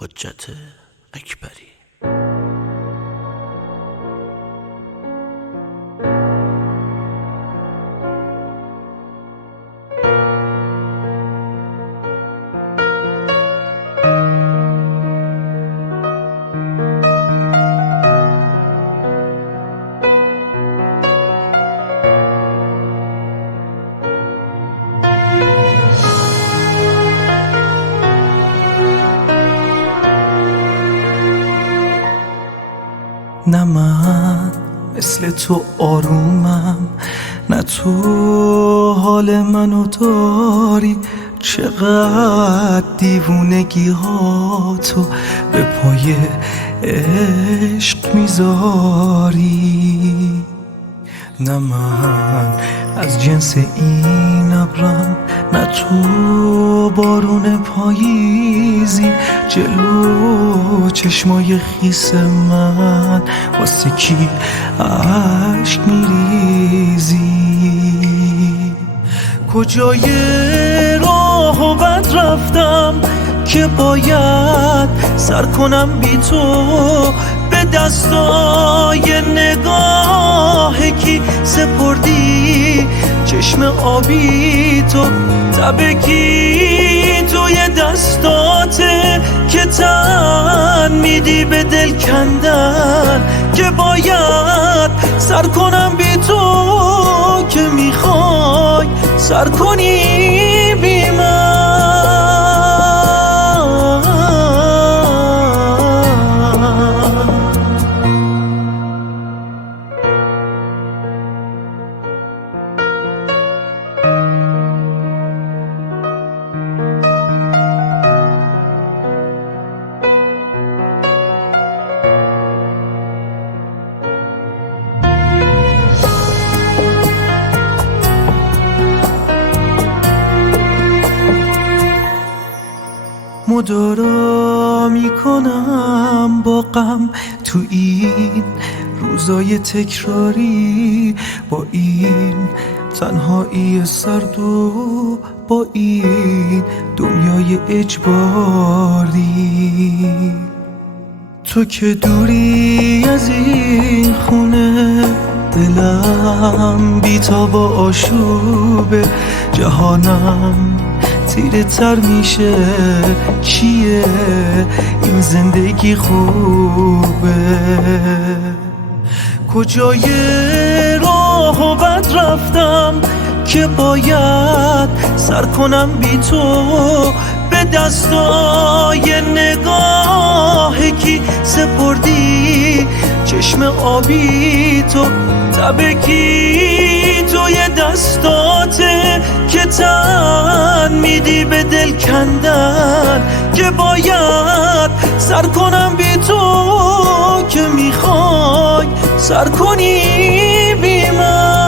حجت اکبری. نه من مثل تو آرومم، نه تو حال منو داری. چقدر دیوونگی ها تو به پای عشق میذاری. نه من از جنس این ابرم، نه تو بارون پاییزی. جلو چشمای خیس من واسه کی عشق میریزی؟ کجای راه و بد رفتم که باید سر کنم بی تو؟ به دستای نگاه کی سپردی چشم آبی تو؟ تبکی توی دستاته که تن میدی به دل کندن، که باید سر کنم بی تو که میخوای سر کنی بی من. مدارا میکنم با غم تو این روزای تکراری، با این تنهایی سرد و با این دنیای اجباری. تو که دوری از این خونه، دلم بی‌تاب و آشوبه. جهانم تیره تر میشه، چیه این زندگی خوبه؟ کجای راه و بد رفتم که باید سر کنم بی تو؟ به دستای نگاه کی سپردی چشم آبی تو؟ تبکی توی دستاته که تن میدی به دل کندن، که باید سر کنم بی تو که میخوای سر کنی بی من.